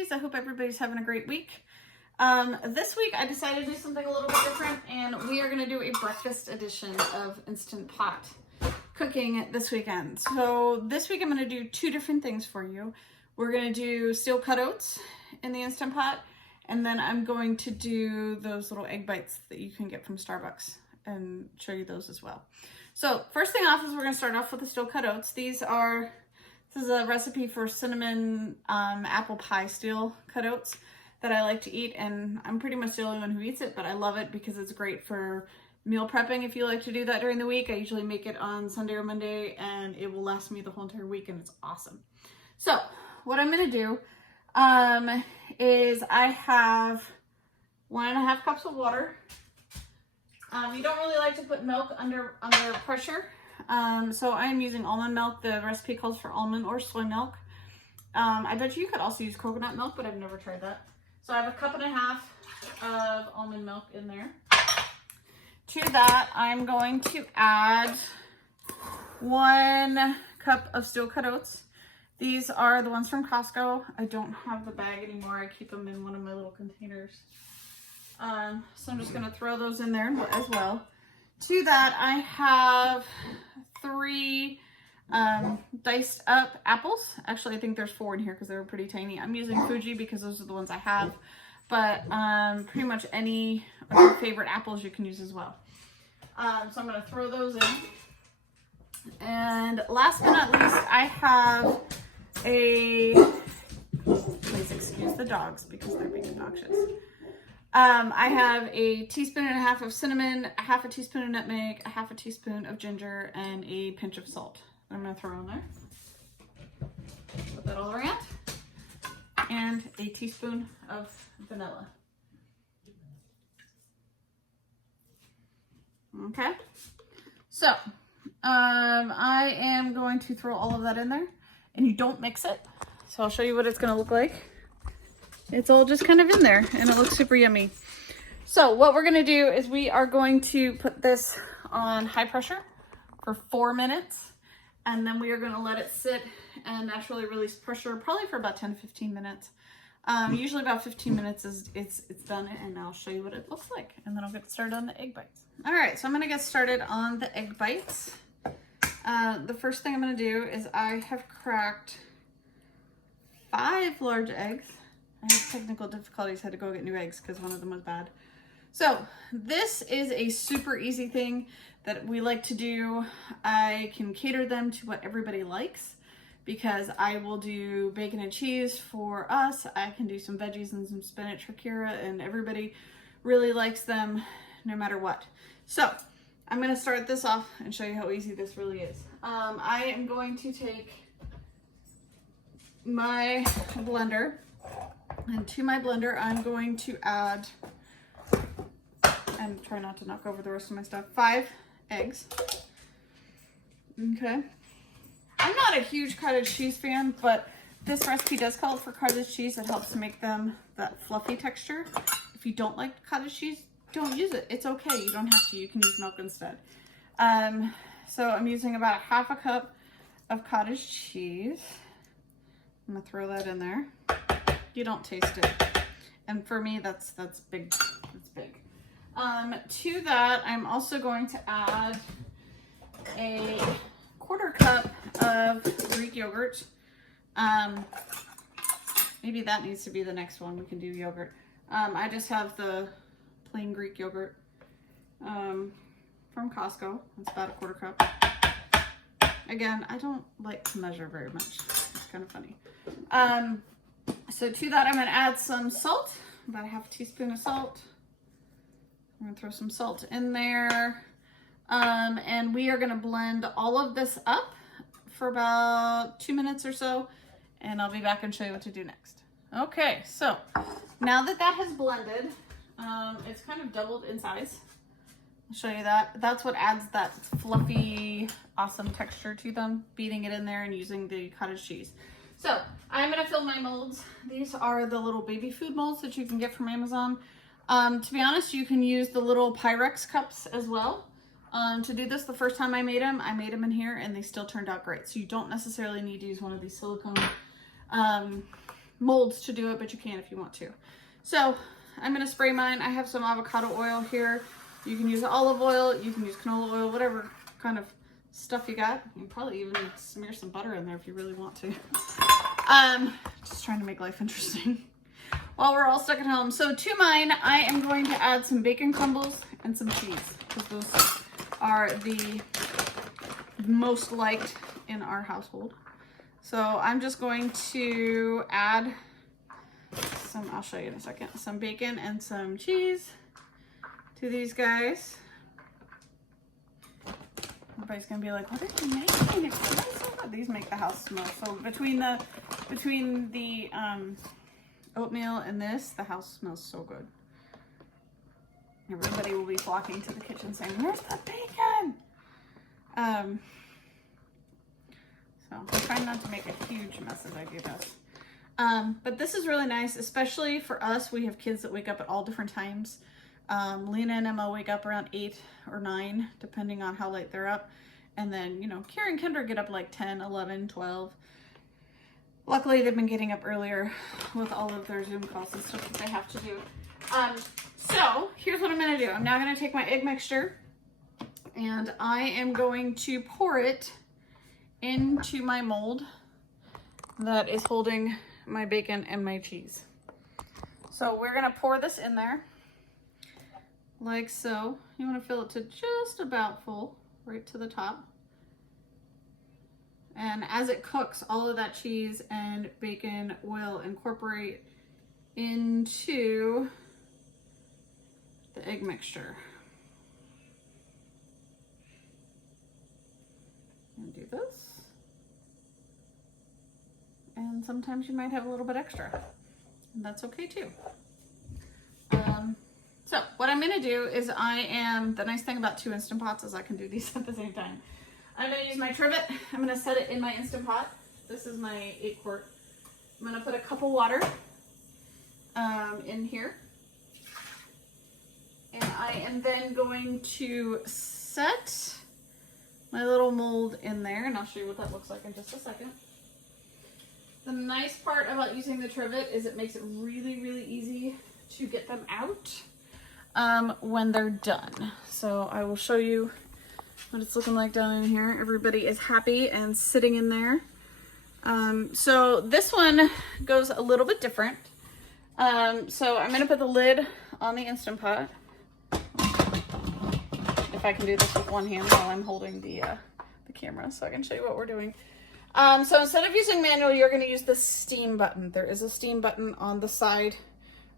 ladies. I hope everybody's having a great week. This week I decided to do something a little bit different, and we are going to do a breakfast edition of Instant Pot cooking this weekend. So this week I'm going to do two different things for you. We're going to do steel cut oats in the Instant Pot, and then I'm going to do those little egg bites that you can get from Starbucks and show you those as well. So first thing off is we're going to start off with the steel cut oats. This is a recipe for cinnamon apple pie steel cut oats that I like to eat, and I'm pretty much the only one who eats it, but I love it because it's great for meal prepping if you like to do that during the week. I usually make it on Sunday or Monday, and it will last me the whole entire week, and it's awesome. So what I'm going to do is I have 1.5 cups of water. You don't really like to put milk under pressure. So I'm using almond milk. The recipe calls for almond or soy milk. I bet you could also use coconut milk, but I've never tried that. So I have 1.5 cups of almond milk in there. To that, I'm going to add 1 cup of steel cut oats. These are the ones from Costco. I don't have the bag anymore. I keep them in one of my little containers. So I'm just going to throw those in there as well. To that, I have 3 diced up apples. Actually, I think there's 4 in here because they were pretty tiny. I'm using Fuji because those are the ones I have, but pretty much any of your favorite apples you can use as well. So I'm going to throw those in. And last but not least, I have please excuse the dogs because they're being obnoxious. I have 1.5 teaspoons of cinnamon, 1/2 teaspoon of nutmeg, 1/2 teaspoon of ginger, and a pinch of salt. I'm going to throw in there. Put that all around. And a teaspoon of vanilla. Okay. So, I am going to throw all of that in there, and you don't mix it. So I'll show you what it's going to look like. It's all just kind of in there, and it looks super yummy. So what we're going to do is we are going to put this on high pressure for 4 minutes, and then we are going to let it sit and naturally release pressure probably for about 10 to 15 minutes. Usually about 15 minutes it's done, and I'll show you what it looks like, and then I'll get started on the egg bites. All right, so I'm going to get started on the egg bites. The first thing I'm going to do is I have cracked 5 large eggs. I had technical difficulties, had to go get new eggs because one of them was bad. So this is a super easy thing that we like to do. I can cater them to what everybody likes because I will do bacon and cheese for us. I can do some veggies and some spinach for Kira, and everybody really likes them no matter what. So I'm going to start this off and show you how easy this really is. I am going to take my blender, and to my blender I'm going to add, and try not to knock over the rest of my stuff, 5 eggs. Okay. I'm not a huge cottage cheese fan, but this recipe does call for cottage cheese. It helps to make them that fluffy texture. If you don't like cottage cheese, don't use it. It's okay. You don't have to. You can use milk instead. So I'm using about 1/2 cup of cottage cheese. I'm gonna throw that in there. You don't taste it, and for me that's big. That's big. To that, I'm also going to add a 1/4 cup of Greek yogurt. Maybe that needs to be the next one. We can do yogurt. I just have the plain Greek yogurt from Costco. It's about 1/4 cup. Again, I don't like to measure very much. It's kind of funny. So to that, I'm going to add some salt, about 1/2 teaspoon of salt. I'm going to throw some salt in there. And we are going to blend all of this up for about 2 minutes or so, and I'll be back and show you what to do next. Okay, so now that has blended, it's kind of doubled in size. I'll show you that. That's what adds that fluffy, awesome texture to them, beating it in there and using the cottage cheese. So I'm going to fill my molds. These are the little baby food molds that you can get from Amazon. To be honest, you can use the little Pyrex cups as well. To do this, the first time I made them in here, and they still turned out great. So you don't necessarily need to use one of these silicone molds to do it, but you can if you want to. So I'm gonna spray mine. I have some avocado oil here. You can use olive oil, you can use canola oil, whatever kind of stuff you got. You can probably even smear some butter in there if you really want to. Just trying to make life interesting while we're all stuck at home. So to mine, I am going to add some bacon crumbles and some cheese, because those are the most liked in our household. So I'm just going to add some, I'll show you in a second, some bacon and some cheese to these guys. Everybody's gonna be like, what are you making? It smells so good. These make the house smell. So between the oatmeal and this, the house smells so good. Everybody will be flocking to the kitchen saying, where's the bacon? So I'm trying not to make a huge mess as I do this. But this is really nice, especially for us. We have kids that wake up at all different times. Lena and Emma wake up around 8 or 9, depending on how late they're up. And then, you know, Kira and Kendra get up like 10, 11, 12. Luckily, they've been getting up earlier with all of their Zoom calls and stuff that they have to do. So here's what I'm gonna do. I'm now gonna take my egg mixture and I am going to pour it into my mold that is holding my bacon and my cheese. So we're gonna pour this in there like so. You want to fill it to just about full, right to the top. And as it cooks, all of that cheese and bacon will incorporate into the egg mixture. And do this. And sometimes you might have a little bit extra, and that's okay too. So what I'm gonna do is the nice thing about 2 Instant Pots is I can do these at the same time. I'm gonna use my trivet. I'm gonna set it in my Instant Pot. This is my 8 quart. I'm gonna put a cup of water in here. And I am then going to set my little mold in there, and I'll show you what that looks like in just a second. The nice part about using the trivet is it makes it really, really easy to get them out when they're done. So I will show you what it's looking like down in here. Everybody is happy and sitting in there. So this one goes a little bit different. So I'm gonna put the lid on the Instant Pot. If I can do this with one hand while I'm holding the camera so I can show you what we're doing. So instead of using manual, you're going to use the steam button. There is a steam button on the side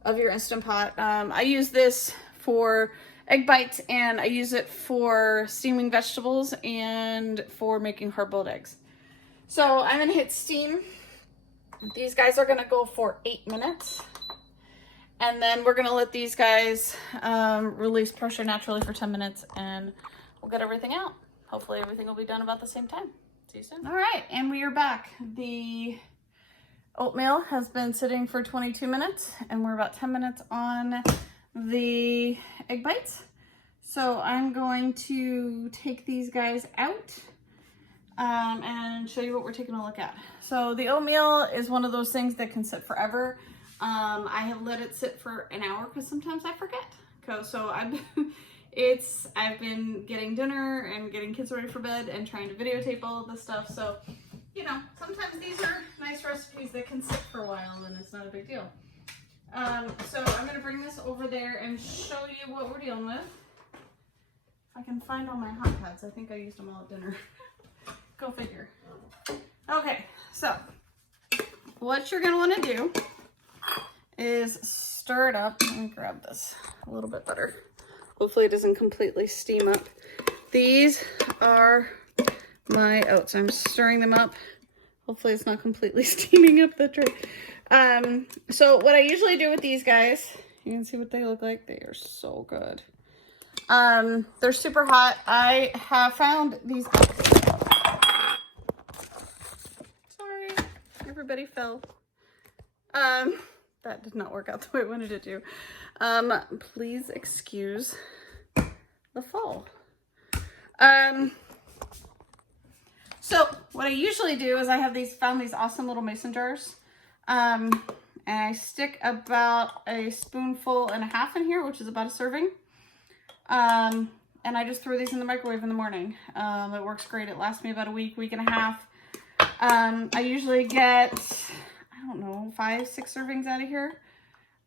of your Instant Pot. I use this for egg bites, and I use it for steaming vegetables and for making hard-boiled eggs. So I'm going to hit steam. These guys are going to go for 8 minutes. And then we're going to let these guys release pressure naturally for 10 minutes, and we'll get everything out. Hopefully everything will be done about the same time. See you soon. All right, and we are back. The oatmeal has been sitting for 22 minutes, and we're about 10 minutes on the egg bites. So I'm going to take these guys out and show you what we're taking a look at. So the oatmeal is one of those things that can sit forever. I have let it sit for an hour because sometimes I forget. So I've been getting dinner and getting kids ready for bed and trying to videotape all of this stuff. So, you know, sometimes these are nice recipes that can sit for a while and it's not a big deal. So I'm going to bring this over there and show you what we're dealing with. If I can find all my hot pads, I think I used them all at dinner. Go figure. Okay, so what you're going to want to do is stir it up. Let me grab this a little bit better. Hopefully it doesn't completely steam up. These are my oats. I'm stirring them up. Hopefully it's not completely steaming up the tray. So what I usually do with these guys, you can see what they look like. They are so good. They're super hot. I have found these. Sorry, everybody fell. That did not work out the way I wanted it to. Please excuse the fall. So what I usually do is I have found these awesome little mason jars. And I stick about a spoonful and a half in here, which is about a serving. And I just throw these in the microwave in the morning. It works great. It lasts me about a week, week and a half. I usually get, I don't know, 5, 6 servings out of here.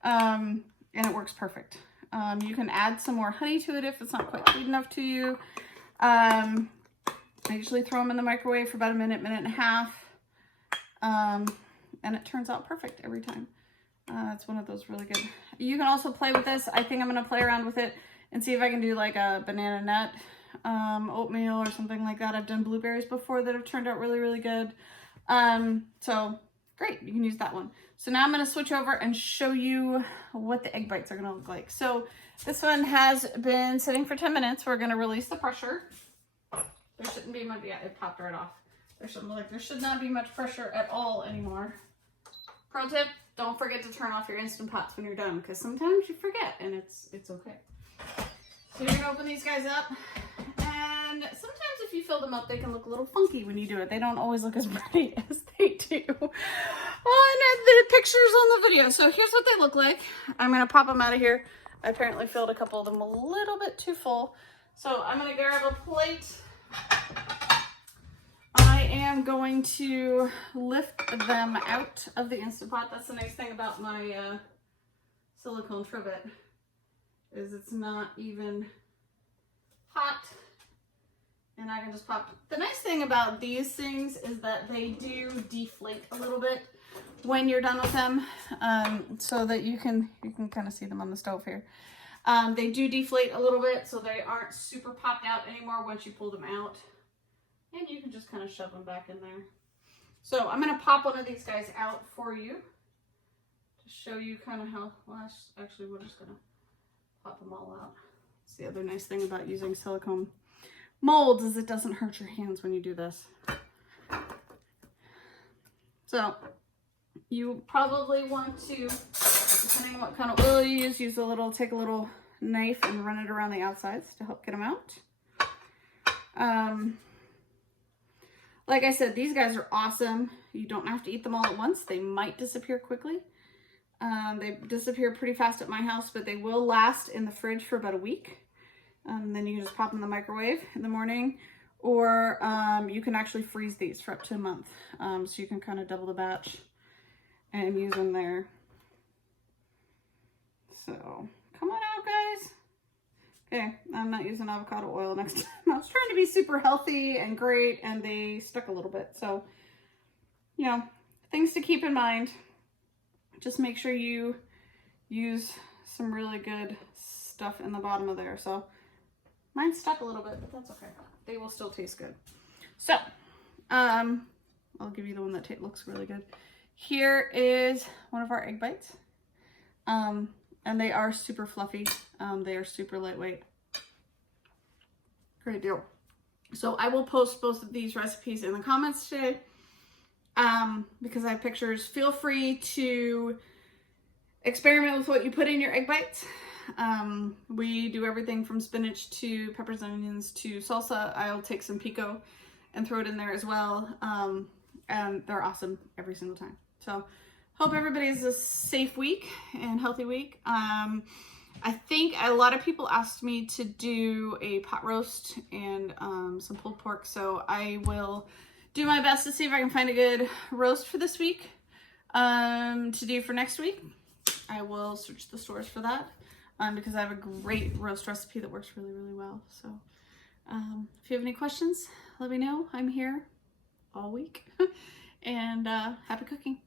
And it works perfect. You can add some more honey to it if it's not quite sweet enough to you. I usually throw them in the microwave for about a minute, minute and a half. And it turns out perfect every time. It's one of those really good. You can also play with this. I think I'm going to play around with it and see if I can do like a banana nut oatmeal or something like that. I've done blueberries before that have turned out really, really good. So great, you can use that one. So now I'm going to switch over and show you what the egg bites are going to look like. So this one has been sitting for 10 minutes. We're going to release the pressure. There shouldn't be much, yeah, it popped right off. There should not be much pressure at all anymore. Pro tip, don't forget to turn off your Instant Pots when you're done, because sometimes you forget and it's okay. So you're gonna open these guys up, and sometimes if you fill them up, they can look a little funky when you do it. They don't always look as pretty as they do on the pictures on the video. So here's what they look like. I'm gonna pop them out of here. I apparently filled a couple of them a little bit too full. So I'm gonna grab a plate. I am going to lift them out of the Instant Pot. That's the nice thing about my silicone trivet, is it's not even hot, and I can just pop. The nice thing about these things is that they do deflate a little bit when you're done with them, so that you can kind of see them on the stove here. They do deflate a little bit, so they aren't super popped out anymore once you pull them out. And you can just kind of shove them back in there. So I'm going to pop one of these guys out for you to show you kind of how, well, actually we're just going to pop them all out. That's the other nice thing about using silicone molds, is it doesn't hurt your hands when you do this. So you probably want to, depending on what kind of oil you use take a little knife and run it around the outsides to help get them out. Like I said, these guys are awesome. You don't have to eat them all at once. They might disappear quickly. They disappear pretty fast at my house, but they will last in the fridge for about a week. Then you can just pop them in the microwave in the morning, or you can actually freeze these for up to a month. So you can kind of double the batch and use them there. So come on out, guys. Okay, I'm not using avocado oil next time. I was trying to be super healthy and great, and they stuck a little bit. So, you know, things to keep in mind. Just make sure you use some really good stuff in the bottom of there. So mine stuck a little bit, but that's okay. They will still taste good. So, I'll give you the one that looks really good. Here is one of our egg bites. And they are super fluffy. They are super lightweight. Great deal. So I will post both of these recipes in the comments today, because I have pictures. Feel free to experiment with what you put in your egg bites. We do everything from spinach to peppers and onions to salsa. I'll take some pico and throw it in there as well. And they're awesome every single time. So hope everybody has a safe week and healthy week. I think a lot of people asked me to do a pot roast and some pulled pork, so I will do my best to see if I can find a good roast for this week to do for next week. I will search the stores for that because I have a great roast recipe that works really, really well. So if you have any questions, let me know. I'm here all week. And happy cooking.